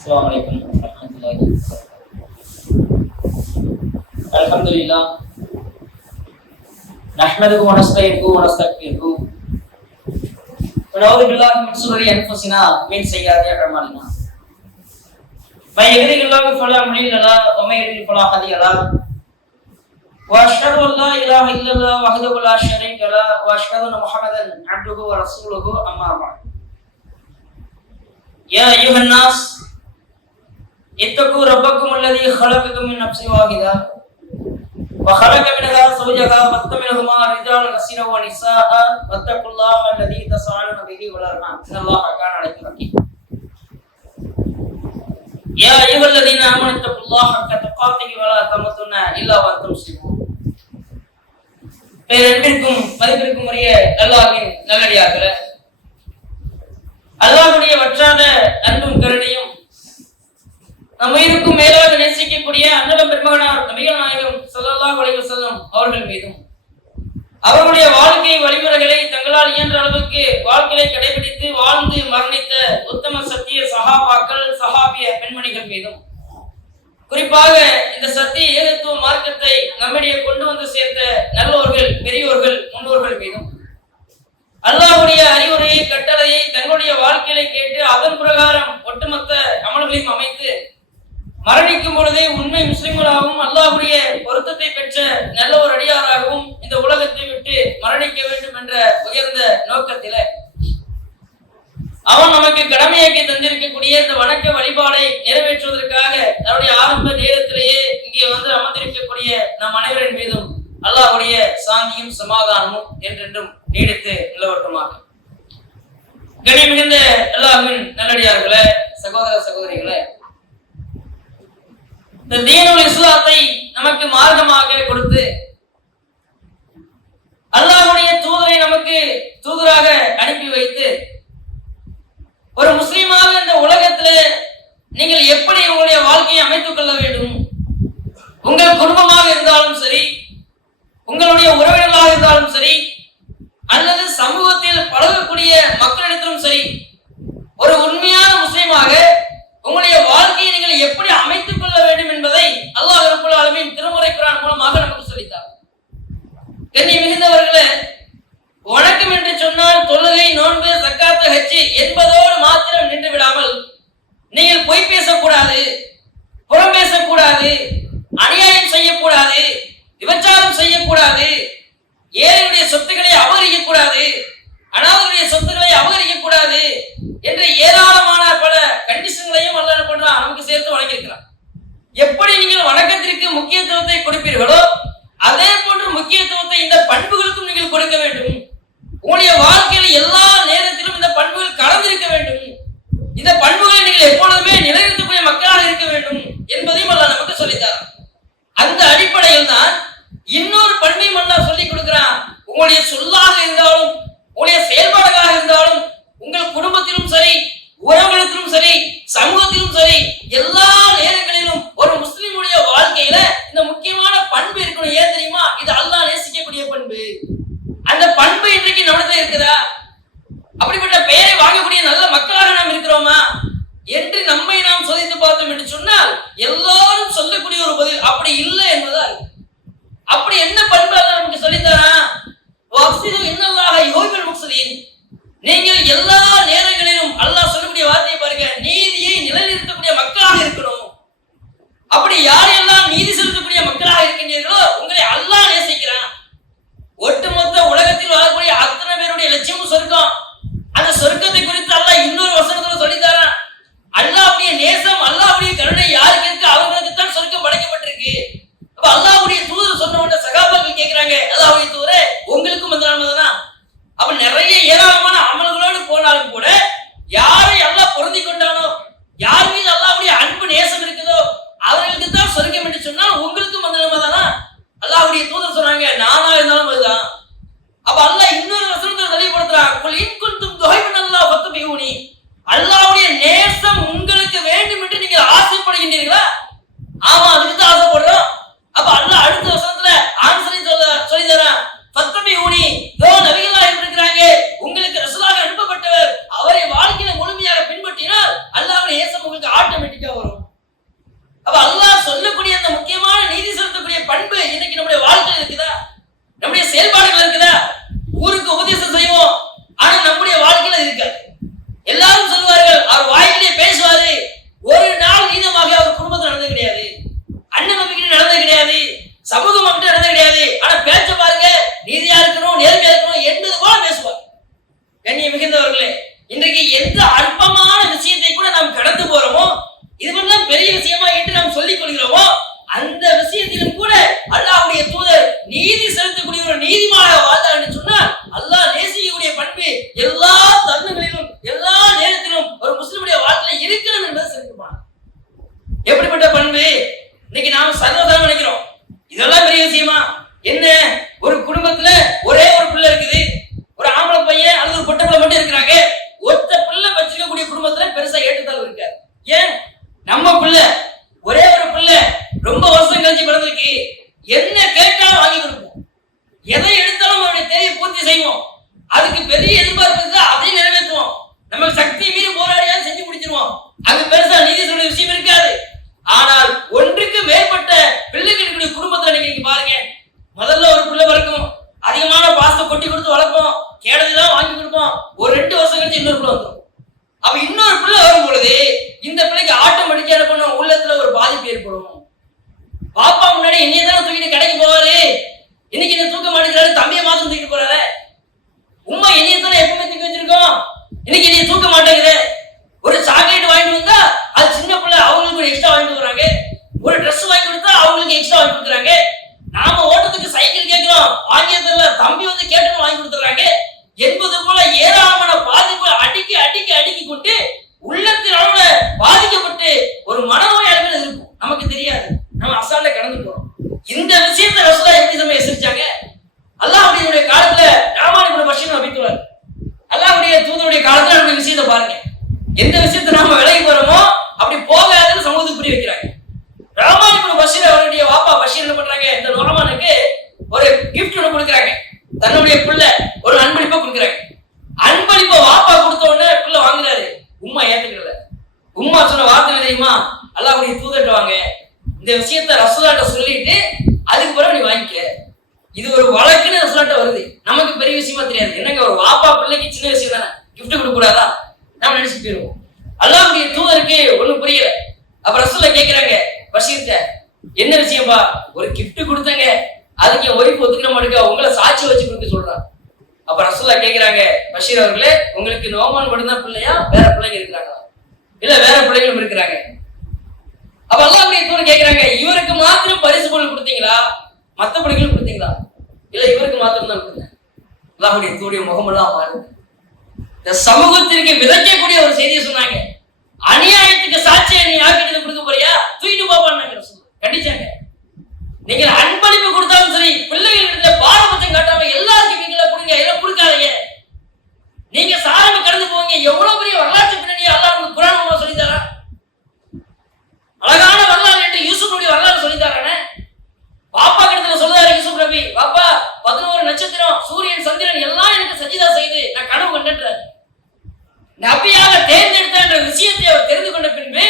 Assalamualaikum warahmatullahi wabarakatuh. Alhamdulillah. Nahmaduhu wa nasta'inuhu wa nastaghfiruh. Wa na'udzu billahi min shururi anfusina wa min sayyiati a'malina. May yahdihillahu fala mudilla lahu wa may yudlil fala hadiya lahu. Wa asyhadu an la ilaha illallah wahdahu la syarika lahu wa asyhadu anna Muhammadan 'abduhu wa rasuluhu amma ba'd. Ya ayyuhan nas ittaqu rabbakum alladhi khalaqakum min nafsin wahidah wa khalaqa minha zawjaha wa batta minhuma rijalan katsiran wa nisaa'a wattaqullaha alladhi tasaaluna bihi wal arham innallaha kana 'alaykum raqiba. Ya ayyuhalladzina amanu ittaqullaha haqqa tuqatih wa la tamutunna illa wa antum muslimun. பேரன்பிற்கும் மதிப்பிற்கும் உரிய அல்லாஹ்வின் நல்லடியார்களே, அல்லாஹ்வுடைய வற்றாத அன்பும் கருணையும் நம் உயிருக்கும் மேலாக நேசிக்கக்கூடிய அன்னலம் பெருமகனார் நபிகள் நாயகம் ஸல்லல்லாஹு அலைஹி வஸல்லம் அவர்கள் மீதும் அவர்களுடைய வாழ்க்கை வழிமுறைகளை தங்களால் இயன்ற அளவுக்கு வாழ்க்கையை கடைபிடித்து வாழ்ந்து மரணித்த உத்தம சத்திய சஹாபாக்கள் சஹாபிய பெண்மணிகள் மீதும் குறிப்பாக இந்த சத்திய ஏகத்துவ மார்க்கத்தை நம்மிடையே கொண்டு வந்து சேர்த்த நல்லோர்கள் பெரியோர்கள் முன்னோர்கள் மீதும் அல்லாஹ்வுடைய அறிவுரையை கட்டளையை தங்களுடைய வாழ்க்கையை கேட்டு அதன் பிரகாரம் ஒட்டுமொத்த அமல்களையும் அமைத்து மரணிக்கும் பொழுதே உண்மை முஸ்லிம்களாகவும் அல்லாஹ்வுடைய பொருத்தத்தை பெற்ற நல்ல ஒரு அடியாராகவும் இந்த உலகத்தை விட்டு மரணிக்க வேண்டும் என்ற உயர்ந்த நோக்கத்திலே அவன் நமக்கு கடமையாக்கி தந்திருக்கக்கூடிய இந்த வணக்க வழிபாடை நிறைவேற்றுவதற்காக தன்னுடைய ஆரம்ப நேரத்திலேயே இங்கே வந்து அமர்ந்திருக்கக்கூடிய நம் அனைவரின் மீதும் அல்லாஹ்வுடைய சாந்தியும் சமாதானமும் என்றென்றும் நீடித்து நிலவட்டுமாக. கண்ணியம் மிகுந்த அல்லாஹ்வின் நல்லடியார்களே, சகோதர சகோதரிகளே, இந்த தீனுல் இஸ்லாத்தை நமக்கு மார்க்கமாக கொடுத்து அல்லாஹ்வுடைய தூதரை நமக்கு தூதராக அனுப்பி வைத்து ஒரு முஸ்லிமாக இந்த உலகத்திலே நீங்கள் எப்படி உங்களுடைய வாழ்க்கையை அமைத்துக் கொள்ள வேண்டும், உங்கள் குடும்பமாக இருந்தாலும் சரி, உங்களுடைய உறவினர்களாக இருந்தாலும் சரி, அல்லது சமூகத்தில் பழகக்கூடிய மக்களிடத்திலும் சரி, ஒரு உண்மையான முஸ்லிமாக உங்களுடைய வாழ்க்கையை நீங்கள் எப்படி அமைத்துக் கொள்ள வேண்டும் என்பதை அல்லாஹ் ரப்பல் ஆலமீன் திருமறை குர்ஆன் மூலமாக நமக்கு சொல்லித்தார். கண்ணியம் மிகுந்தவர்களே, வணக்கம் என்று சொன்னால் தொழுகை, நோன்பு, ஜக்காத், ஹஜ் என்பதோடு மாத்திரம் நின்று விடாமல் நீங்கள் பொய் பேசக்கூடாது, புறம் பேசக்கூடாது, அநியாயம் செய்யக்கூடாது, விபச்சாரம் செய்யக்கூடாது, ஏழையுடைய சொத்துக்களை அபகரிக்க கூடாது, அனாதையுடைய சொத்துக்களை அபகரிக்க கூடாது என்ற ஏராளமான பல கண்டிஷன்களையும் அல்லாஹ் என்ன பண்றான், நமக்கு சேர்த்து வழங்கியிருக்கிறான். எப்படி நீங்கள் வணக்கத்திற்கு முக்கியத்துவத்தை கொடுப்பீர்களோ அதே போன்ற முக்கியத்துவத்தை இந்த பண்புகளுக்கும் நீங்கள் கொடுக்க வேண்டும். உங்களுடைய வாழ்க்கையில் எல்லா நேரத்திலும் இந்த பண்புகள் கலந்திருக்க வேண்டும். இந்த பண்புகளை நீங்கள் எப்பொழுதுமே நிலைநிறுத்தக்கூடிய மக்களாக இருக்க வேண்டும் என்பதையும் அல்லாஹ் நமக்கு சொல்லித்தார். அந்த அடிப்படையில் தான் இன்னொரு பண்பையும் அல்லாஹ் சொல்லிக் கொடுக்கிறான். உங்களுடைய சொல்லாக இருந்தாலும், உங்களுடைய செயல்பாடுகளாக இருந்தாலும், உங்கள் குடும்பத்திலும் சரி, உறவுகளிலும் சரி, சமூகத்திலும் சரி, எல்லா நேரங்களிலும் ஒரு முஸ்லிமுடைய வாழ்க்கையில இந்த முக்கியமான பண்பு இருக்கணும். ஏன் தெரியுமா? இது அல்லாஹ் நேசிக்கக்கூடிய பண்பு. அந்த பண்பு இன்றைக்கு நம்மிடத்தில் இருக்குதா? அப்படிப்பட்ட பெயரை வாங்கக்கூடிய நல்ல மக்களாக நாம் இருக்கிறோமா என்று நம்மை நாம் சோதித்து பார்த்தோம் என்று சொன்னால் எல்லாரும் சொல்லக்கூடிய ஒரு பதில் அப்படி இல்லை என்பதால். அப்படி என்ன பண்பு அல்லாஹ் நமக்கு சொல்லித்தரா? வஃசிது இன்னல்லாஹ யுஹிப்புல் முஃஸிதீன். நீங்கள் எல்லா நேரங்களிலும் அல்லாஹ் சொல்லக்கூடிய வார்த்தையை பாருங்க, நீதியை நிலைநிறுத்தக்கூடிய மக்களாக இருக்கணும். அப்படி யாரெல்லாம் நீதி செலுத்தக்கூடிய மக்களாக இருக்கின்றீர்களோ உங்களை அல்லாஹ் நேசிக்கிறான். ஒட்டுமொத்த உலகத்தில் வாழக்கூடிய அத்தனை பேருடைய லட்சியமும் சொர்க்கம். அந்த சொர்க்கத்தை குறித்து அல்லாஹ் இன்னொரு வசனத்துல சொல்லித்தாரான். அல்லாஹ்வுடைய நேசம், அல்லாஹ்வுடைய கருணை யாருக்கு இருக்கு அவங்களுக்கு தான் சொர்க்கம் படைக்கப்பட்டிருக்கு. அப்ப அல்லாஹ்வுடைய தூதர் சொன்ன உடனே சகாபாக்கள் கேட்கிறாங்க, அல்லாஹ்வுடைய தூதரே உங்களுக்கும் அந்த நிலைமை தானா? அப்ப நிறைய ஏராளமான அமல்களோடு போனாலும் கூட யாரை அல்லாஹ் பொருந்தி கொண்டானோ, யார் மீது அல்லாஹ்வுடைய அன்பு நேசம் இருக்குதோ அவர்களுக்கு தான் சொர்க்கம் என்று சொன்னால் உங்களுக்கும் அந்த நிலைமை தானா? அல்லாஹ்வுடைய தூதர் சொன்னாங்க, நானா இருந்தாலும் அதுதான். அப்ப அல்லாஹ் இன்னொரு வசனத்தை தெளிவுபடுத்துறான், குல் இன் குன்தும் துஹிப்புனல்லாஹ ஃபத்தபிஊனி. அல்லாஹ்வுடைய நேசம் உங்களுக்கு வேண்டும் என்று நீங்கள் ஆசைப்படுகின்றீர்களா? ஆமா, அதுக்கு தான் ஆசைப்படுறோம். அப்ப அல்லாஹ் அடுத்த வசனத்துல ஆன்சரை சொல்லி தரான், ஃபத்தபிஊனி. நபிகளாக இருக்கிறாங்க, உங்களுக்கு ரசூலாக அனுப்பப்பட்டவர், அவரை வாழ்க்கையில முழுமையாக பின்பற்றினால் அல்லாஹ்வுடைய நேசம் உங்களுக்கு ஆட்டோமேட்டிக் இருக்கும், ஒரு 2 வருஷம் கழிச்சு இன்னொரு பிள்ளை வந்துடும். அப்ப இன்னொரு பிள்ளை வரும் பொழுது இந்த பிள்ளைக்கு ஆட்டோமேட்டிக்கா என்ன பண்ணும், உள்ளத்துல ஒரு பாதிப்பு ஏற்படும். பாப்பா முன்னாடி என்னைய தானே தூக்கிட்டு கடைக்கு போவாரு, இன்னைக்கு என்ன தூக்க மாட்டேங்கிறாரு, தம்பியை மாதம் தூக்கிட்டு போறாரு. உமா என்னைய தானே எப்பவுமே தூக்கி வச்சிருக்கோம், இன்னைக்கு என்னைய தூக்க மாட்டேங்குது. ஒரு சாக்லேட் வாங்கிட்டு வந்தா அது சின்ன பிள்ளை, அவங்களுக்கு ஒரு எக்ஸ்ட்ரா வாங்கிட்டு வராங்க. ஒரு ட்ரெஸ் வாங்கி கொடுத்தா அவங்களுக்கு எக்ஸ்ட்ரா வாங்கி கொடுக்குறாங்க. நாம ஓட்டத்துக்கு சைக்கிள் கேட்கிறோம், வாங்கியதில்ல, தம்பி வந்து கேட்டு வாங்கி கொடுத்துறாங்க என்பது போல ஏராளமான பாதிப்பு அடிக்கி அடிக்கி அடிக்கி கொண்டு உள்ளத்தின் அளவுல பாதிக்கப்பட்டு ஒரு மனநோயாளர்கள் இருக்கும். நமக்கு தெரியாது, நம்ம அசால்ட்டா கடந்து போறோம். இந்த விஷயத்தை ரசூலுல்லாஹ் எப்படி நம்ம எச்சரிச்சாங்க? அல்லாஹ்வுடைய காலத்துல ராமானிபுர பஷீர் நபித்துவார். அல்லாஹ்வுடைய தூதருடைய காலத்துல நம்ம விஷயத்தை பாருங்க. எந்த விஷயத்தை நாம விலகி போறோமோ அப்படி போகாதுன்னு சமூகத்துக்கு புரிய வைக்கிறாங்க. ராமானிபுர பஷீர் அவருடைய வாப்பா பஷீர் என்ன பண்றாங்க, இந்த நோமானுக்கு ஒரு கிஃப்ட் ஒன்று கொடுக்குறாங்க. தன்னுடைய பிள்ளை ஒரு அன்பளிப்பை கொடுக்குறாங்க. அன்பளிப்பை வாப்பா கொடுத்த உடனே பிள்ளை வாங்குறாரு. உம்மா ஏத்துக்கல. உம்மா சொன்ன வார்த்தை தெரியுமா, அல்லாஹ்வுடைய தூதர்கிட்ட வாங்க, இந்த விஷயத்தை ரசூலுல்லாஹ்ட்ட சொல்லிட்டு அதுக்கு பிறகு நீ வாங்கிக்க. இது ஒரு வழக்குன்னு ரசூலுல்லாஹ்ட்ட வருது. நமக்கு பெரிய விஷயமா தெரியாது. என்னங்க ஒரு வாப்பா பிள்ளைக்கு சின்ன விஷயம் தானே, கிஃப்ட் கொடுக்க கூடாதா நாம நினைச்சு போயிருவோம். அல்லாஹ்வுடைய தூதருக்கு ஒண்ணும் புரியல. அப்ப ரசூலுல்லாஹ் கேக்குறாங்க பஷீர்ட்ட, என்ன விஷயம்பா? ஒரு கிஃப்ட் கொடுத்தங்க, அதுக்கு என் ஒய்ஃப் ஒத்துக்கிற மாட்டேங்க, உங்களை சாட்சி வச்சு கொடுக்க சொல்றான். அப்ப ரசூலுல்லாஹ் கேக்குறாங்க, பஷீர் அவர்களே, உங்களுக்கு நோமான் மட்டும்தான் பிள்ளையா, வேற பிள்ளைங்க இருக்கிறாங்களா? இல்ல வேற பிள்ளைகளும் இருக்கிறாங்க. அப்ப அல்லாஹ்வுடைய தூதர் கேக்குறாங்க, இவருக்கு மாத்திரம் பரிசு பொருள் கொடுத்தீங்களா, மத்த பிள்ளைகளும் கொடுத்தீங்களா? இல்ல இவருக்கு மாத்திரம் தான் கொடுத்தேன். அல்லாஹ்வுடைய தூதருடைய முகமெல்லாம் மாறுது. இந்த சமூகத்திற்கு விதைக்கக்கூடிய ஒரு செய்தியை சொன்னாங்க. அநியாயத்துக்கு சாட்சியை நீ யார்கிட்ட கொடுக்க போறியா, தூக்கிட்டு போப்பான்னு கண்டிச்சாங்க. நீங்க அன்பளிப்பு கொடுத்தாலும் சரி, பிள்ளைகளிடத்துல பாரபட்சம் காட்டாம எல்லாருக்கும் நீங்கள கொடுங்க, எல்லாம் கொடுக்காதீங்க. நீங்க சாரம கடந்து போவீங்க. எவ்வளவு பெரிய வரலாற்று பின்னணியை அல்லாஹ் உங்களுக்கு குர்ஆன் சொல்லி தரா. அழகான வரலாறு என்று யூசுஃபுடைய வரலாறு சொல்லி தரானே. பாப்பா கிட்ட சொல்றாரு யூசுப் நபி, பாப்பா 11 நட்சத்திரம், சூரியன், சந்திரன் எல்லாம் எனக்கு சஜிதா செய்து நான் கனவு கண்டேன். நபியாக தேர்ந்தெடுத்த விஷயத்தை அவர் தெரிந்து கொண்ட பின்பு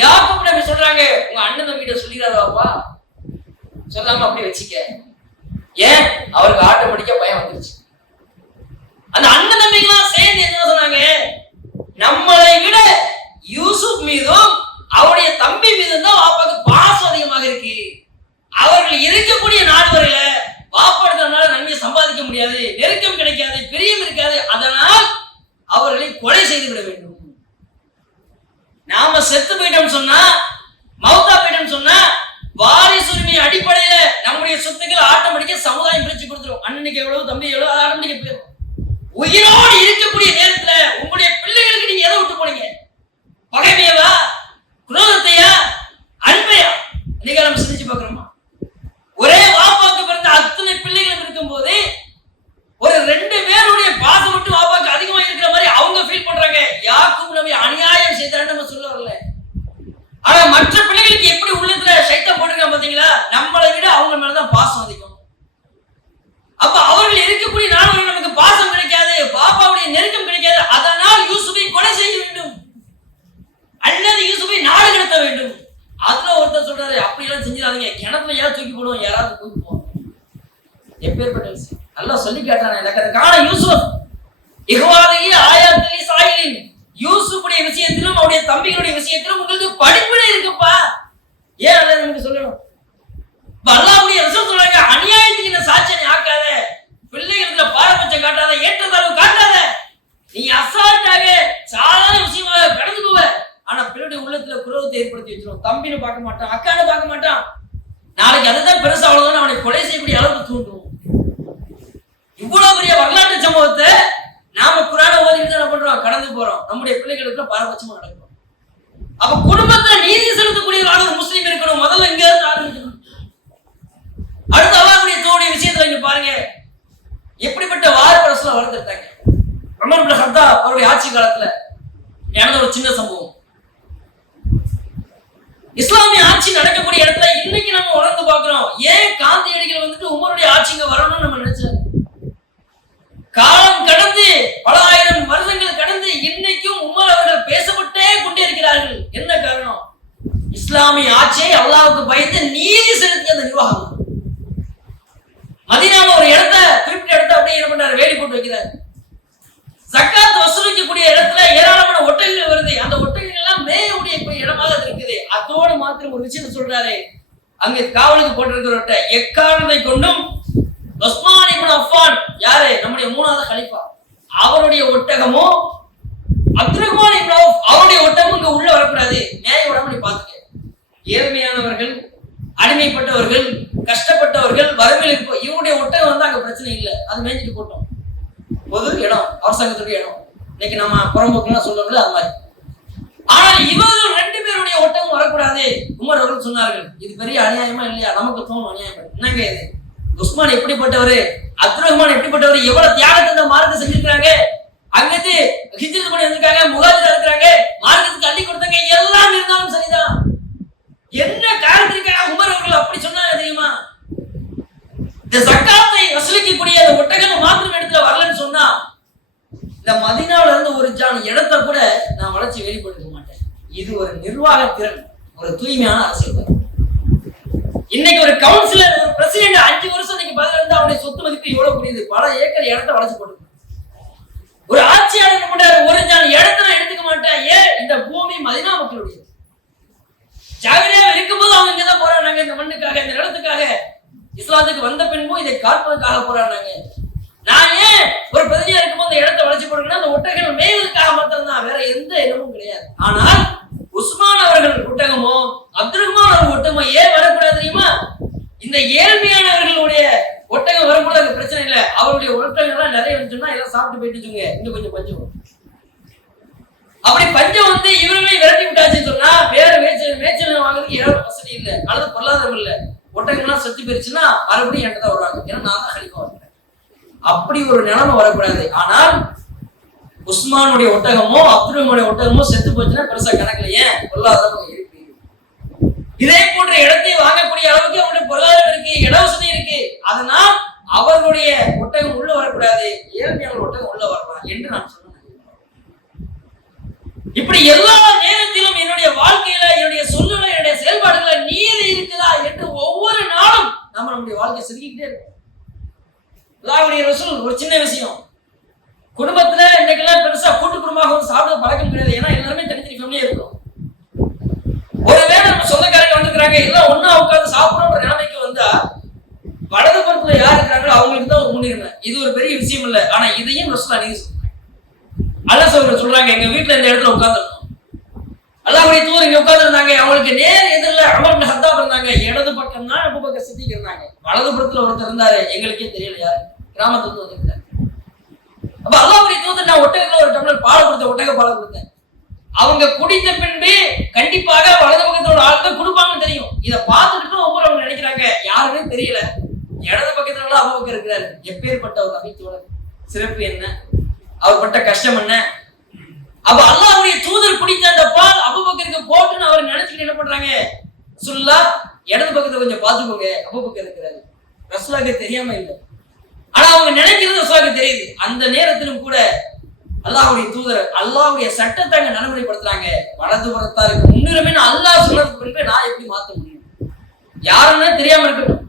யாக்கூப் நபி சொல்றாங்க, உங்க அண்ணன் தம்பிகிட்ட சொல்லிடாதாப்பா, சொல்லாம அப்படி வச்சுக்க. ஏன்? அவருக்கு ஆட்டோமேட்டிக்கா பயம் வந்துருச்சு. அந்த அண்ணன் தம்பிகளாம் சேர்ந்து என்ன சொன்னாங்க, நம்மளை விட யூசுப் மீதும் அவருடைய தம்பி மீதும் தான் வாப்பாக்கு பாசம் அதிகமாக இருக்கு. அவர்கள் இருக்கக்கூடிய நாடு வரையில வாப்படுறதுனால நன்மையை சம்பாதிக்க முடியாது, நெருக்கம் கிடைக்காது, பிரியம் இருக்காது. அதனால் அவர்களை கொலை செய்து விட வேண்டும். நாம செத்து போயிட்டோம் சொன்னா, மௌத்தா போயிட்டோம் சொன்னா, வாரிசுரிமை அடிப்படையில நம்முடைய சொத்துக்கள் ஆட்டோமேட்டிக்கா சமுதாயம் பிரிச்சு கொடுத்துரும். அண்ணனுக்கு எவ்வளவு, தம்பி எவ்வளவு, அது ஆட்டோமேட்டிக்கா போயிடும். உயிரோடு இருக்கக்கூடிய நேரத்துல உங்களுடைய பிள்ளைகளுக்கு நீங்க எதை விட்டு போனீங்க? பகைமையவா, குரோதத்தையா, அன்பையா? இன்னைக்கு நம்ம சிந்திச்சு பார்க்கிறோமா? ஒரே வாப்பாக்கு பிறந்த அத்தனை பிள்ளைகள் இருக்கும் போது ஒரு 2 பேருடைய பாசம் மட்டும் வாப்பாக்கு அதிகமா இருக்கிற மாதிரி அவங்க ஃபீல் பண்றாங்க. யாக்கூப் நபி அநியாயம் செய்தான்னு நம்ம சொல்ல வரல. ஆனா மற்ற பிள்ளைகளுக்கு எப்படி உள்ளத்துல சைத்தான் போட்டுருக்காங்க பாத்தீங்களா? நம்மளை விட அவங்க மேலதான் பாசம் அதிகம். அப்ப அவர்கள் இருக்கக்கூடிய நாள் நமக்கு பாசம் கிடைக்காது, பாப்பாவுடைய நெருக்கம் கிடைக்காது. அதனால் யூசுஃபை கொலை செய்ய வேண்டும் அல்லது யூசுஃபை நாடு கடத்த வேண்டும். அதுல ஒருத்தர் சொல்றாரு, அப்படி எல்லாம் செஞ்சிடாதீங்க, கிணத்துல ஏன் தூக்கி போடுவோம், யாராவது தூக்கி போவோம். எப்பேற்பட்ட விஷயம் நல்லா சொல்லி கேட்டானே. காண யூசுப் இஹ்வாரிஹி ஆயாத்திலி சாயிலின், யூசுஃபுடைய விஷயத்திலும் அவருடைய தம்பிகளுடைய விஷயத்திலும் உங்களுக்கு படிப்பினை இருக்குப்பா. ஏன் அல்ல நமக்கு சொல்லணும்? அல்லாஹ்வுடைய ரசூல் சொல்றாங்க, அநியாயத்துக்கு இந்த சாட்சியை ஆக்காத, பிள்ளைகளுக்கு பாரபட்சம் காட்டாத, ஏற்றத்தாழ்வு காட்டாத. நீ அசால்ட்டாக சாதாரண விஷயமாக கடந்து போவ. ஆனா பிள்ளைடைய உள்ளத்துல குரோதத்தை ஏற்படுத்தி வச்சிரும். தம்பின்னு பார்க்க மாட்டான், அக்கான்னு பார்க்க மாட்டான். நாளைக்கு அதுதான் பெருசா அவ்வளவுதான் அவனை கொலை செய்யக்கூடிய அளவுக்கு தூண்டும். இவ்வளவு பெரிய வரலாற்று சம்பவத்தை நாம குர்ஆனை ஓதிட்டு என்ன பண்றோம், கடந்து போறோம். நம்முடைய பிள்ளைகளுக்கு பாரபட்சமா நடக்கும். அப்ப குடும்பத்துல நீதி செலுத்தக்கூடியவராக ஒரு முஸ்லீம் இருக்கணும். முதல்ல இங்க இருந்து ஆரம்பிக்கணும். அடுத்து அல்லாஹ்வுடைய தூதருடைய விஷயத்துல இங்க பாருங்க, எப்படிப்பட்ட வாரிசுல வளர்த்துட்டாங்க. உமர் இப்னு கத்தாப் அவருடைய ஆட்சி காலத்துல நடந்த ஒரு சின்ன சம்பவம். இஸ்லாமிய ஆட்சி நடக்கக்கூடிய இடத்துல இன்னைக்கு நம்ம உணர்ந்து பார்க்கிறோம். ஏன் காந்தியடிகள் வந்துட்டு உமருடைய ஆட்சிங்க வரணும்னு நம்ம நினைச்சோம். காலம் கடந்து பல ஆயிரம் வருடங்கள் கடந்து இன்னைக்கும் உமர் அவர்கள் பேசப்பட்டே கொண்டே இருக்கிறார்கள். என்ன காரணம்? இஸ்லாமிய ஆட்சியை அல்லாஹ்வுக்கு பயந்து நீதி செலுத்திய அந்த நிர்வாகம். மதீனால ஒரு இடத்தை குறிப்பிட்ட இடத்தை அப்படியே என்ன பண்றாரு, வேலி போட்டு வைக்கிறாரு. ஜக்காத் வசூலிக்கக்கூடிய இடத்துல ஏராளமான ஒட்டகங்கள் வருது. அந்த ஒட்டகங்கள் எல்லாம் மேயக்கூடிய இடமாக இருக்குது. அதோடு மாத்திரம் ஒரு விஷயத்தை சொல்றாரு, அங்க காவலுக்கு போட்டிருக்கிற எக்காரணத்தை கொண்டும் உஸ்மான் இப்னு அஃபான், யாரு நம்முடைய மூணாவது கலீஃபா, அவருடைய ஒட்டகமோ அப்துர்ரஹ்மான் இப்னு அவுஃப் அவருடைய ஒட்டகமும் இங்க உள்ள வரக்கூடாது. மேய விடாம நீ பாத்துக்க. ஏழ்மையானவர்கள், அடிமைப்பட்டவர்கள், கஷ்டப்பட்டவர்கள், வறுமையில் இருப்போம், இவருடைய ஒட்டகம் வந்து அங்க பிரச்சனை இல்லை, அது மேய்ஞ்சிட்டு போட்டோம். பொது இடம், அரசாங்கத்துடைய இடம். இன்னைக்கு நம்ம புறம்போக்குலாம் சொல்லல அது மாதிரி. ஆனால் இவர்கள் 2 பேருடைய ஒட்டகம் வரக்கூடாது. உமர் அவர்கள் சொன்னார்கள், இது பெரிய அநியாயமா இல்லையா? நமக்கு தோணும் அநியாயம். என்னங்க இது? உஸ்மான் எப்படிப்பட்டவரு, அப்துர்ரஹ்மான் எப்படிப்பட்டவரு, எவ்வளவு தியாகத்தை அந்த மார்க்க செஞ்சிருக்காங்க. அங்கிருந்து ஹிஜ்ரத் பண்ணி வந்திருக்காங்க, முஹாஜிரா இருக்கிறாங்க, மார்க்கத்துக்கு அள்ளி கொடுத்தாங்க. எல்லாம் இருந்தாலும் சரிதான். என்ன காரணத்திற்காக உமர் அவர்கள் அப்படி சொன்னாங்க தெரியுமா? இந்த ஜக்காத்தை வசூலிக்கக்கூடிய அந்த ஒட்டகம் மாத்திரம் இடத்துல வரலன்னு சொன்னா, இந்த மதீனாவுல இருந்து ஒரு ஜான் இடத்தை கூட நான் வளர்ச்சி வெளிப்படுத்த மாட்டேன். இது ஒரு நிர்வாக திறன், ஒரு தூய்மையான அரசியல். இன்னைக்கு ஒரு கவுன்சிலர், ஒரு பிரசிடென்ட் 5 வருஷம் இன்னைக்கு பதில இருந்து அவருடைய சொத்து மதிப்பு எவ்வளவு கூடியது? பல ஏக்கர் இடத்தை வளர்ச்சி போட்டு. ஒரு ஆட்சியாளர் என்ன பண்றாரு? ஒரு ஜான் இடத்தை நான் எடுத்துக்க மாட்டேன். ஏன்? இந்த பூமி மதீனா மக்களுடைய. ஜாகிரியா இருக்கும்போது அவங்க இங்கதான் போறாங்க, இந்த மண்ணுக்காக, இந்த இடத்துக்காக. இஸ்லாத்துக்கு வந்த பின்பும் இதை காப்பதற்காக போராடினாங்க. நான் ஏன் ஒரு பிரதிநிதியா இருக்கும்போது அந்த இடத்தை வளர்ச்சி போடுறேன்னா, அந்த ஒட்டகங்கள் மேய்வதற்காக மாத்திரம் தான், வேற எந்த இடமும் கிடையாது. ஆனால் உஸ்மான் அவர்கள் ஒட்டகமோ அப்துர்ரஹ்மான் அவர்கள் ஒட்டகமோ ஏன் வரக்கூடாது தெரியுமா? இந்த ஏழ்மையானவர்களுடைய ஒட்டகம் வரக்கூடாது, அது பிரச்சனை இல்லை. அவருடைய ஒட்டகங்கள்லாம் நிறைய இருந்துச்சுன்னா எல்லாம் சாப்பிட்டு போயிட்டு இன்னும் கொஞ்சம் பஞ்சம். அப்படி பஞ்சம் வந்து இவர்களை விரட்டி விட்டாச்சுன்னு சொன்னா வேற மேய்ச்சல் வாங்குறதுக்கு யாரும் வசதி இல்லை, அல்லது பொருளாதாரம் இல்லை. ஒட்டகம்லாம் செத்து போயிருச்சுன்னா மறுபடியும் என்கிட்ட தான் வருவாங்க, ஏன்னா நான் தான் கழிக்க வரேன். அப்படி ஒரு நிலைமை வரக்கூடாது. ஆனால் உஸ்மானுடைய ஒட்டகமோ அப்துர்ரஹ்மானுடைய ஒட்டகமோ செத்து போச்சுன்னா பெருசா கணக்குல, ஏன்? பொருளாதாரம் இருக்கு. இதே போன்ற இடத்தை வாங்கக்கூடிய அளவுக்கு அவருடைய பொருளாதாரம் இருக்கு, இட வசதி இருக்கு. அதனால் அவர்களுடைய ஒட்டகம் உள்ள வரக்கூடாது, ஏழ்மையான ஒட்டகம் உள்ள வரலாம் என்று நான் சொன்னேன். இப்படி எல்லா நேரத்திலும் என்னுடைய வாழ்க்கையில, என்னுடைய சொல்லுல, என்னுடைய செயல்பாடுகள நீதி இருக்குதா என்று ஒவ்வொரு நாளும் நம்ம நம்முடைய வாழ்க்கையை செதுக்கிட்டே இருக்கோம். அல்லாஹ்வுடைய ரசூல் ஒரு சின்ன விஷயம், குடும்பத்துல இன்னைக்கெல்லாம் பெருசா கூட்டு குடும்பமாக சாப்பிட பழக்கம் கிடையாது. ஏன்னா எல்லாருமே தனித்தனி ஃபேமிலியா இருக்கும். ஒருவேளை நம்ம சொந்தக்காரங்க வந்துக்கிறாங்க, எல்லாம் ஒன்னா உட்கார்ந்து சாப்பிடணும்ன்ற நிலைமைக்கு வந்தா வலது புறத்துல யார் இருக்கிறாங்களோ அவங்களுக்கு தான் முன்னுரிமை. இது ஒரு பெரிய விஷயம் இல்லை. ஆனா இதையும் ரசூல் நீதி சொல்றாங்க. அல்லாஹ் சொல்றாங்க, எங்க வீட்டுல இந்த இடத்துல உட்கார்ந்துருந்தோம், அல்லாஹ்வுடைய தூதர் இங்க உட்கார்ந்து இருந்தாங்க. அவங்களுக்கு நேர் எதிரில் உமர் இப்னு ஹத்தாப் இருந்தாங்க, இடது பக்கம் தான் அபூபக்கர் சித்திக் இருந்தாங்க. வலது புறத்துல ஒருத்தர் இருந்தாரு, எங்களுக்கே தெரியல யாரு, கிராமத்துல இருந்து வந்திருந்தாரு. அப்ப அல்லாஹ்வுடைய தூதர் நான் ஒட்டகத்துல ஒரு டம்ளர் பால் கொடுத்தேன், ஒட்டக பால் கொடுத்தேன். அவங்க குடித்த பின்பு கண்டிப்பாக வலது பக்கத்தோட ஆளுக்கு கொடுப்பாங்கன்னு தெரியும். இதை பார்த்துட்டு ஒவ்வொரு அவங்க நினைக்கிறாங்க யாருமே தெரியல, இடது பக்கத்துல அபூபக்கர் இருக்கிறாரு. எப்பேற்பட்ட ஒரு நபித்தோழர், சிறப்பு என்ன, அவர் பட்ட கஷ்டம் என்ன. அப்ப அல்லாஹ்வுடைய தூதர் குடித்த அந்த பால் அபூபக்கருக்கு போட்டுன்னு அவர் நினைச்சுட்டு என்ன பண்றாங்க, ரசூலுல்லாஹ் இடது பக்கத்தை கொஞ்சம் பாத்துக்கோங்க, அபூபக்கர் இருக்கிறாரு. ரசூலுல்லாஹ்க்கு தெரியாம இல்லை, ஆனா அவங்க நினைக்கிறது ரசூலுல்லாஹ்க்கு தெரியுது. அந்த நேரத்திலும் கூட அல்லாஹ்வுடைய தூதர் அல்லாஹ்வுடைய சட்டத்தை அங்க நடைமுறைப்படுத்துறாங்க. வலது புறத்தாருக்கு முன்னுரிமை அல்லாஹ் சொன்னதுக்கு பிறகு நான் எப்படி மாத்த முடியும்? யாருன்னா தெரியாம இருக்கட்டும்,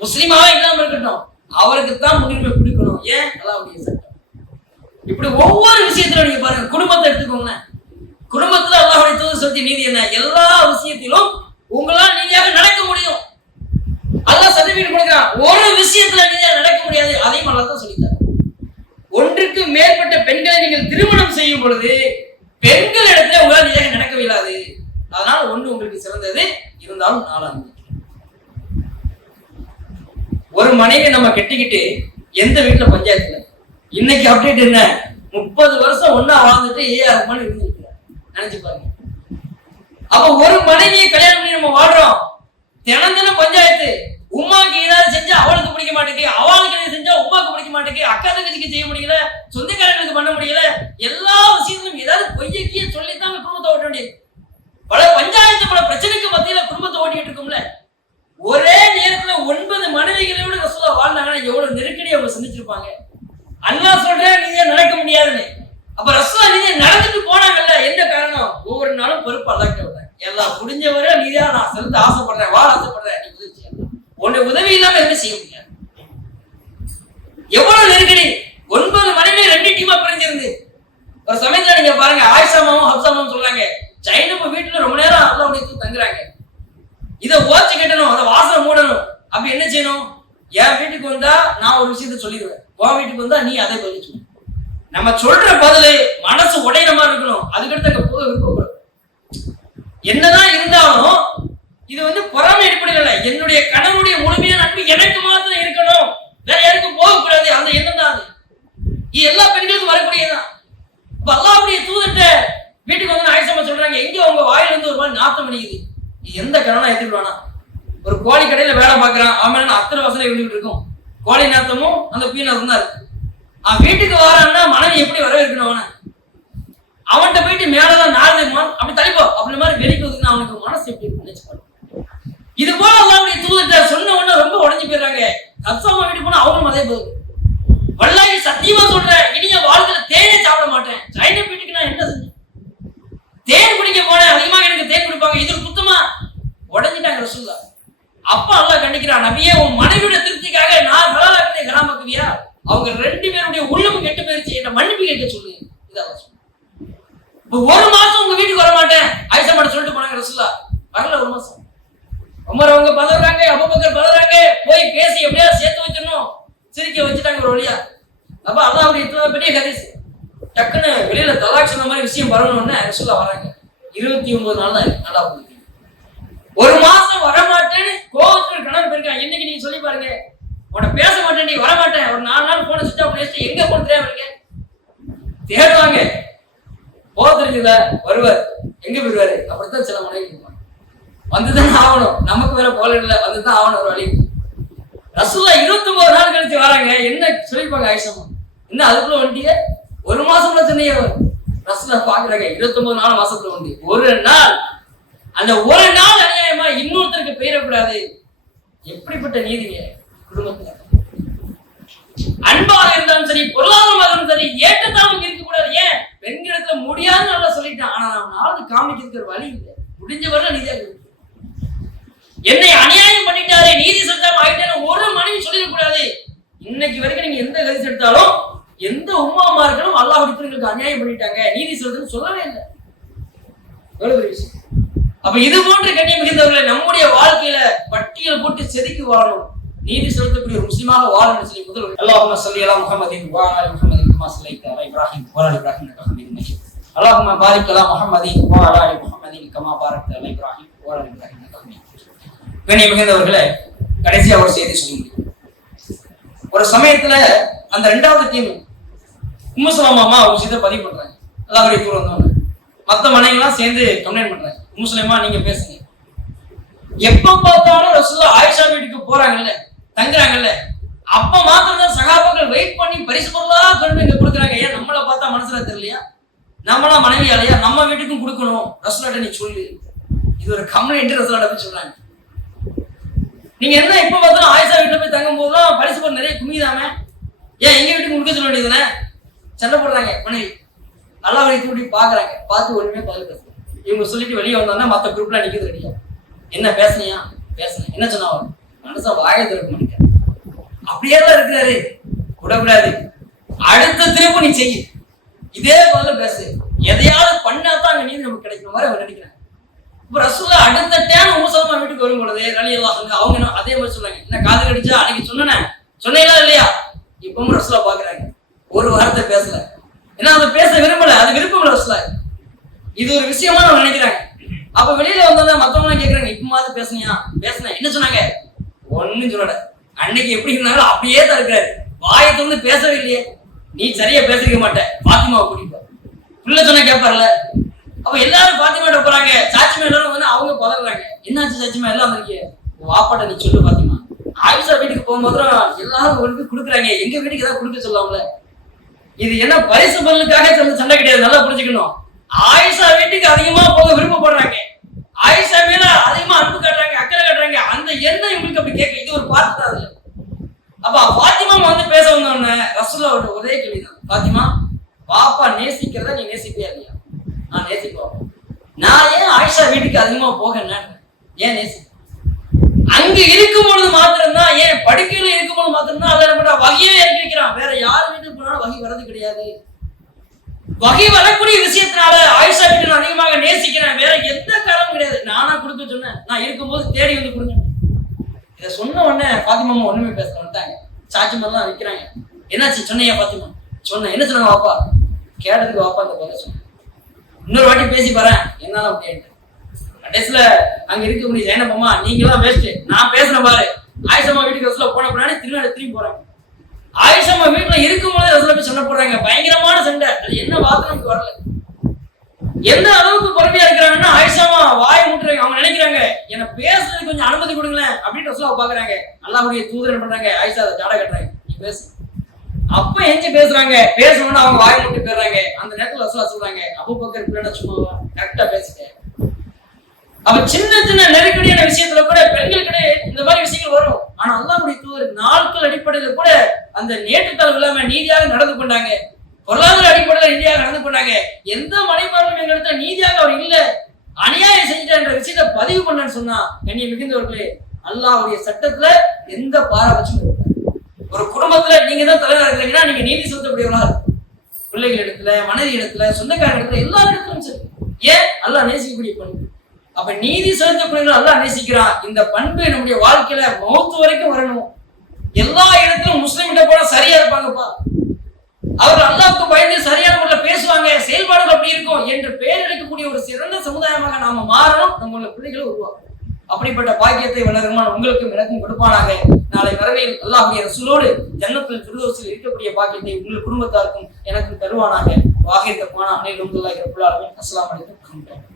முஸ்லிமாவே இல்லாம இருக்கட்டும், அவருக்கு தான் முன்னுரிமை கொடுக்கணும். ஏன்? அல்லாஹ்வுடைய சட்டம். இப்படி ஒவ்வொரு விஷயத்திலும் நீங்க பாருங்க, குடும்பத்தை எடுத்துக்கோங்க. குடும்பத்துல அல்லாஹ்வுடைய தூதர் சொல்லிய நீதி என்ன? எல்லா விஷயத்திலும் உங்களால் நீதியாக நடக்க முடியும். அல்லாஹ் சர்டிபிகேட் கொடுக்கிறான். ஒரு விஷயத்துல நீதியாக நடக்க முடியாது, அதையும் அல்லாஹ் தான் சொல்லிட்டார். ஒன்றுக்கு மேற்பட்ட பெண்களை நீங்கள் திருமணம் செய்யும் பொழுது பெண்கள் இடத்துல உங்களால் நீதியாக நடக்க இயலாது. அதனால ஒண்ணு உங்களுக்கு சிறந்தது, இருந்தாலும் நாலாவது. ஒரு மனைவி நம்ம கெட்டிக்கிட்டு எந்த வீட்டுல பஞ்சாயத்துல இன்னைக்கு அப்டேட் என்ன, 30 வருஷம் ஒன்னா வாழ்ந்துட்டு ஏஆர் மணி இருந்திருக்கிறார். நினைச்சு பாருங்க. அப்ப ஒரு மனைவியை கல்யாணம் பண்ணி நம்ம வாழ்றோம், தினம் தினம் பஞ்சாயத்து. உமாக்கு ஏதாவது செஞ்சா அவளுக்கு பிடிக்க மாட்டேங்குது, அவளுக்கு எதாவது செஞ்சா உமாக்கு பிடிக்க மாட்டேங்குது, அக்கா தங்கச்சிக்கு செய்ய முடியல, சொந்தக்காரங்களுக்கு பண்ண முடியல. எல்லா விஷயத்திலும் ஏதாவது பொய்யக்கிய சொல்லித்தான் குடும்பத்தை ஓட்ட வேண்டியது. பல பஞ்சாயத்து, பல பிரச்சனைக்கு மத்தியில குடும்பத்தை ஓட்டிட்டு இருக்கும்ல. ஒரே நேரத்துல 9 மனைவிகளோட ரசூலுல்லாஹ் வாழ்ந்தாங்கன்னா எவ்வளவு நெருக்கடி அவங்க சந்திச்சிருப்பாங்க. அல்லாஹ் சொல்றேன் நீதியா நடக்க முடியாதுன்னு. அப்ப ரசூலுல்லாஹ் நீதியா நடந்துட்டு போனாங்கல்ல, என்ன காரணம்? ஒவ்வொரு நாளும் பொறுப்பு அல்லாஹ்ட்ட விட்டாங்க. எல்லாம் முடிஞ்சவரை நீதியா நான் செலுத்த ஆசைப்படுறேன், வாழ ஆசைப்படுறேன், நீ உதவி செய்யலாம். உன்னை உதவி இல்லாம எதுவுமே செய்ய முடியாது. எவ்வளவு நெருக்கடி. 9 மனைவி 2 டீமா பிரிஞ்சிருந்து ஒரு சமயத்துல நீங்க பாருங்க, ஆயிஷாமாவும் ஹப்சாமாவும் சொல்றாங்க, ஜைனப் வீட்டுல ரொம்ப நேரம் அல்லாஹ்வுடைய தூதர் தங்குறாங்க, இதை ஓச்சு கட்டணும், அதை வாசலை மூடணும். அப்ப என்ன செய்யணும்? என் வீட்டுக்கு வந்தா நான் ஒரு விஷயத்த சொல்லிடுவேன், உன் வீட்டுக்கு வந்தா நீ அதை பதில் சொல்லு. நம்ம சொல்ற பதிலு மனசு உடையிற மாதிரி இருக்கணும். அதுக்கடுத்து அங்க போக விருப்பப்படும். என்னதான் இருந்தாலும் இது பொறாமை அடிப்படையில் என்னுடைய கணவனுடைய முழுமையான அன்பு எனக்கு மாத்திரம் இருக்கணும், வேற யாருக்கும் போகக்கூடாது, அந்த எண்ணம் தான் அது. இது எல்லா பெண்களுக்கும் வரக்கூடியதான். இப்ப அல்லாஹ்வுடைய தூதர்ட்ட வீட்டுக்கு வந்து ஆயிஷா சொல்றாங்க, எங்க உங்க வாயில இருந்து ஒரு மாதிரி நாத்தம் அடிக்குது. எந்த கணவனா எடுத்துக்கிட்டானா? ஒரு கோழி கடையில வேலை பார்க்கறான், அவன் அத்தனை வசனம் இருந்துகிட்டு இருக்கும், கோழி நாத்தமும் அந்த பீ நாத்தம் தான் இருக்கு. அவன் வீட்டுக்கு வரான்னா மனைவி எப்படி வரவேற்கணும்? அவன்கிட்ட போயிட்டு மேலதான் நாரதமான் அப்படி தள்ளிப்போ அப்படி மாதிரி வெளிக்கு வந்து அவனுக்கு மனசு எப்படி நினைச்சு. இது போல அல்லாஹ்வுடைய தூதர்ட்ட சொன்ன உடனே ரொம்ப உடஞ்சு போயிடுறாங்க. ஹப்சாமா வீட்டுக்கு போனா அவங்களும் அதே பதில். வல்லாஹி சத்தியமா சொல்றேன், இனி என் வாழ்க்கையில தேனே சாப்பிட மாட்டேன். ஜைனப் வீட்டுக்கு நான் என்ன செஞ்சேன்? தேன் குடிக்க போனேன், அதிகமாக எனக்கு தேன் குடிப்பாங்க, இது குத்தமா? உடஞ்சிட்டாங்க ரசூலுல்லாஹ். அப்ப அல்லாஹ் கண்டிக்கிறான், நபியே உன் மனைவியோட திருப்திக்காக நான் ஹலாலாக்கத்தை ஹராமாக்குவியா? அவங்க ரெண்டு பேருடைய உள்ளமும் கெட்டு போயிருச்சு, என்ன மன்னிப்பு கேட்க சொல்லுங்க. இதான் ஒரு மாசம் உங்க வீட்டுக்கு வர மாட்டேன் ஆயிஷா மட்டும் சொல்லிட்டு போனாங்க ரசூலுல்லாஹ். வரல ஒரு மாசம். உமர் அவங்க பதறாங்க, அபூபக்கர் பதறாங்க, போய் பேசி எப்படியாவது சேர்த்து வச்சிடணும், சிரிக்க வச்சுட்டாங்க ஒரு வழியா. அப்ப அல்லாஹ்வுடைய தூதர் பெரிய ஹதீஸ், டக்குன்னு வெளியில தலாக் சொன்ன மாதிரி விஷயம் வரணும்னு ரசூலுல்லாஹ் வராங்க. 29 நாள் தான் நல்லா போகுது. ஒரு மாசம் வரமாட்டேன்னு கோவத்தில் கணவன் போயிருக்கான். இன்னைக்கு நீங்க சொல்லி பாருங்க, உன்னை பேச மாட்டேன், நீ வரமாட்டேன், ஒரு 4 நாள் போன சுவிட்ச் ஆஃப் பண்ணிட்டு எங்க போன தேவைங்க தேடுவாங்க. போக தெரிஞ்சல வருவார், எங்க போயிருவாரு? அப்படித்தான் சில மனைவி வந்துதான் ஆகணும், நமக்கு வேற போல இல்லை, வந்துதான் ஆகணும் ஒரு வழி. ரசூலுல்லாஹ் 29 நாள் கழிச்சு வராங்க. என்ன சொல்லிருப்பாங்க ஆயிஷா? என்ன அதுக்குள்ள வண்டிய ஒரு மாசம் சொன்னீங்க? ரசூலுல்லாஹ் பாக்குறாங்க 29 நாள் மாசத்துல வந்து ஒரு நாள், அந்த ஒரு நாள் அநியாயமா இன்னொருத்தருக்கு பெயரக்கூடாது. எப்படிப்பட்ட நீதிங்க குடும்பத்துல? அன்பாக இருந்தாலும் சரி, பொருளாதாரமாக இருந்தாலும் சரி, ஏற்றத்தாழ்வு இருக்கக்கூடாது. ஏன் பெண்களிடத்துல முடியாதுன்னு நல்லா சொல்லிட்டான், ஆனா நான் நாளுக்கு காமிக்கிறதுக்கு ஒரு வழி இல்லை. முடிஞ்ச வரல நீதியாக இருக்கு. என்னை அநியாயம் பண்ணிட்டாரு, நீதி செலுத்தாம ஆயிட்டேன்னு ஒரு மனைவி சொல்லிடக்கூடாது. இன்னைக்கு வரைக்கும் நீங்க எந்த கருத்து எடுத்தாலும், எந்த உம்மாமா இருக்கணும் அல்லாஹ்வுடைய தூதருக்கு அநியாயம் பண்ணிட்டாங்க, நீதி செலுத்துன்னு சொல்லவே இல்லை. எவ்வளவு விஷயம். அப்ப இது போன்ற கண்ணியம் மிகுந்தவர்களை நம்முடைய வாழ்க்கையில பட்டியல் போட்டு செதுக்கி வாழணும், நீதி செலுத்தக்கூடிய ஒரு முஸ்லிமாக வாழணும்னு சொல்லி முதல்வர் அல்லாஹும்ம ஸல்லி அலா முஹம்மதின் வ அலா முஹம்மதின் கமா ஸல்லைத அலா இப்ராஹிம் வ அலா இப்ராஹிம் இன்னக ஹமீதும் மஜீத். அல்லாஹும்ம பாரிக் அலா முஹம்மதின் வ அலா அலி முஹம்மதின் கமா பாரக்த அலா இப்ராஹிம் வ அலா இப்ராஹிம் இன்னக ஹமீதும் மஜீத். கண்ணியம் மிகுந்தவர்களே, கடைசியா ஒரு செய்தி சொல்லி முடியும். ஒரு சமயத்துல அந்த 2வது டீம் உம்மு சலமா ஒரு விஷயத்தை பதிவு பண்றாங்க. அல்லாஹ்வுடைய தூதர் வந்தவங்க மத்த மனைவிலாம் சேர்ந்து கம்ப்ளைண்ட் பண்றாங்க, உம்மு சலமா நீங்க பேசுங்க. எப்ப பார்த்தாலும் ரசூலுல்லாஹ் ஆயிஷா வீட்டுக்கு போறாங்கல்ல, தங்குறாங்கல்ல, அப்ப மாத்திரம் தான் சகாபாக்கள் வெயிட் பண்ணி பரிசு பொருளா கொண்டு இங்க கொடுக்குறாங்க. ஏன் நம்மள பார்த்தா மனசுல தெரியலையா? நம்மளா மனைவியாலையா? நம்ம வீட்டுக்கும் கொடுக்கணும், ரசூலுல்லாஹ் நீ சொல்லு. இது ஒரு கம்ப்ளைண்ட் ரசூலுல்லாஹ் சொல்றாங்க. நீங்க என்ன இப்ப பார்த்தாலும் ஆயிஷா வீட்டுல போய் தங்கும் போதுதான் பரிசு பொருள் நிறைய குமிதாம, ஏன் எங்க வீட்டுக்கு கொடுக்க சொல்ல வேண்டியதுதானே? சண்டை போடுறாங்க மனைவி. அல்லாஹ்வை கூட்டி பாக்குறாங்க, பார்த்து ஒண்ணுமே பதில் பேச. இவங்க சொல்லிட்டு வெளியே வந்தாங்கன்னா மத்த குரூப்ல நிக்கிறது ரெடியா. என்ன பேசுனியா? பேசுனேன். என்ன சொன்னா? மனசா வாயை திறக்க மாட்டேங்க, அப்படியே தான் இருக்கிறாரு, விடக்கூடாது. அடுத்த திருப்பு நீ செய்ய, இதே போல பேசு, எதையாவது பண்ணாதான் அங்க நீதி நமக்கு கிடைக்கிற மாதிரி அவங்க நினைக்கிறாங்க. இப்ப ரசூலுல்லாஹ் அடுத்த டைம் உம்மு சலமா வீட்டுக்கு வரும் பொழுது ரலியல்லாஹு அன்ஹா அவங்க அதே மாதிரி சொல்றாங்க, என்ன காது கடிச்சா அன்னைக்கு சொன்னேனா இல்லையா? இப்பவும் ரசூலுல்லாஹ் பாக்குறாங்க, ஒரு வார்த்தை பேசல. ஏன்னா அதை பேச விரும்பல, அது விருப்பம் இல்லை ரசூலுல்லாஹ். இது ஒரு விஷயமா நம்ம நினைக்கிறாங்க. அப்ப வெளியில வந்தா மத்தவங்க கேக்குறாங்க, இப்பமாவது பேசுனியா? பேசுனேன். என்ன சொன்னாங்க? ஒண்ணும் சொல்லல. அன்னைக்கு எப்படி இருந்தாலும் அப்படியே தான் இருக்கிறாரு, வாயத்தை வந்து பேசவே இல்லையே. நீ சரியா பேசிக்க மாட்டேன், பாத்திமாவை கூட்டிட்டு பிள்ளை சொன்னா கேட்பார்ல. அப்ப எல்லாரும் பாத்திமாட்ட போறாங்க, சாட்சிமா எல்லாரும் வந்து அவங்க பதறாங்க, என்னாச்சு சாட்சிமா எல்லாம் வந்திருக்கீங்க? வாப்பாட்ட நீ சொல்லு பாத்திமா. ஆயிஷா வீட்டுக்கு போகும்போது எல்லாரும் வந்து கொடுக்குறாங்க, எங்க வீட்டுக்கு ஏதாவது கொடுக்க சொல்லாமல. இது என்ன பரிசு பொருளுக்காக சண்டை கிடையாது, நல்லா புரிஞ்சுக்கணும். ஆயிஷா வீட்டுக்கு அதிகமா போக விருப்பப்படுறாங்க, ஆயிஷா மேல அதிகமா அன்பு காட்டுறாங்க, அக்கறை காட்டுறாங்க. அந்த எண்ணம் இவங்களுக்கு அப்படி கேட்க, இது ஒரு பார்த்து தான் அதுல. அப்ப பாத்திமா வந்து பேச வந்தோடனே ரசூலுல்லாஹ் ஒரே கேள்விதான், பாத்திமா பாப்பா நேசிக்கிறத நீ நேசிப்பியா இல்லையா? நான் நேசிப்போம். நான் ஏன் ஆயிஷா வீட்டுக்கு அதிகமா போக, ஏன் நேசி? அங்க இருக்கும் பொழுது மாத்திரம்தான், ஏன் படுக்கையில இருக்கும் பொழுது மாத்திரம்தான் அதை வகையே இறக்கி வைக்கிறான். வேற யார் வீட்டுக்கு போனாலும் வகை வர்றது கிடையாது. வகை வரக்கூடிய விஷயத்தினால ஆயிஷா வீட்டை நான் அதிகமாக நேசிக்கிறேன். வேற எந்த காரணமும் கிடையாது. நானா கொடுக்க சொன்னேன். நான் இருக்கும்போது தேடி வந்து கொடுங்க. இதை சொன்ன உடனே பாத்திமா ஒண்ணுமே பேச வந்துட்டாங்க. சாட்சி மாதிரிலாம் வைக்கிறாங்க. என்னாச்சு சொன்னையா பாத்திமா? சொன்னேன். என்ன சொன்னாங்க வாப்பா? கேட்டதுக்கு வாப்பா அந்த பதில சொன்னேன். இன்னொரு வாட்டி பேசி பாறேன் என்னால அப்படின்ட்டு. கடைசியில அங்க இருக்கக்கூடிய ஜெயனப்பம்மா நீங்களாம் வேஸ்ட், நான் பேசுறேன் பாரு. ஆயிஷம்மா வீட்டுக்கு ரசூலா போன பின்னாடி திரும்பி போறாங்க. ஆயிஷம்மா வீட்டுல இருக்கும்போது ரசூலா போய் சண்டை போடுறாங்க. பயங்கரமான சண்டை. அது என்ன வார்த்தை நமக்கு வரல. எந்த அளவுக்கு பொறுமையா இருக்கிறாங்கன்னா ஆயிஷாமா வாய் மூட்டுறாங்க. அவங்க நினைக்கிறாங்க என்ன பேசுறதுக்கு கொஞ்சம் அனுமதி கொடுங்களேன் அப்படின்னு ரசூலா பாக்குறாங்க. அல்லாஹ்வுடைய தூதர் பண்றாங்க. ஆயிஷா அதை ஜாட கட்டுறாங்க. நீ பேசு. அப்ப எஞ்சி பேசுறாங்க. பேசணும்னு அவங்க வாய் மூட்டு போயிடுறாங்க. அந்த நேரத்துல ரசூலா சொல்றாங்க அபூபக்கர் பிள்ளை சும்மாவா கரெக்டா பேசிட்டேன். அப்ப சின்ன சின்ன நெருக்கடியான விஷயத்துல கூட பெண்களுக்கிடையே இந்த மாதிரி விஷயங்கள் வரும். ஆனா அல்லாஹ்வுடைய தூதர் நாட்கள் அடிப்படையில கூட அந்த நேற்றுத்தாழ்வு இல்லாம நீதியாக நடந்து கொண்டாங்க. பொருளாதார அடிப்படையில நீதியாக நடந்து கொண்டாங்க. எந்த மனைமார்களும் எங்களிடத்துல நீதியாக அவர் இல்ல, அநியாயம் செஞ்சுட்ட விஷயத்த பதிவு பண்ணன்னு சொன்னா கண்ணியம் மிகுந்தவர்களே, அல்லாஹ்வுடைய சட்டத்துல எந்த பாரபட்சமும் இல்லை. ஒரு குடும்பத்துல நீங்க தான் தலைவராக இருக்கிறீங்கன்னா நீங்க நீதி செலுத்தக்கூடியவர்களா பிள்ளைகள் இடத்துல, மனைவி இடத்துல, சொந்தக்கார இடத்துல, எல்லா இடத்துலயும் சரி. ஏன்? அல்லாஹ் நேசிக்கக்கூடிய பண்பு. அப்ப நீதி செலுத்தக்கூடிய அல்லாஹ் நேசிக்கிறான். இந்த பண்பு நம்முடைய வாழ்க்கையில மௌத்து வரைக்கும் வரணும். எல்லா இடத்திலும் முஸ்லிம் போனா சரியா இருப்பாங்கப்பா, அவர் அல்லாஹ்வுக்கு பயந்து சரியான முறையில பேசுவாங்க, செயல்பாடுகள் அப்படி இருக்கும் என்று பெயர் எடுக்கக்கூடிய ஒரு சிறந்த சமுதாயமாக நாம மாறணும். நம்மளோட பிள்ளைகளை உருவாக்கும். அப்படிப்பட்ட பாக்கியத்தை வளருமான உங்களுக்கும் எனக்கும் கொடுப்பானாக. நாளை வரவையில் அல்லாஹ்வுடைய ரசூலோடு ஜன்னத்துல் ஃபிர்தௌஸில் இருக்கக்கூடிய பாக்கியத்தை உங்கள் குடும்பத்தாருக்கும் எனக்கும் தருவானாக. வாஹிர் தக்வானா அனைவரும் அஸ்ஸலாமு அலைக்கும்.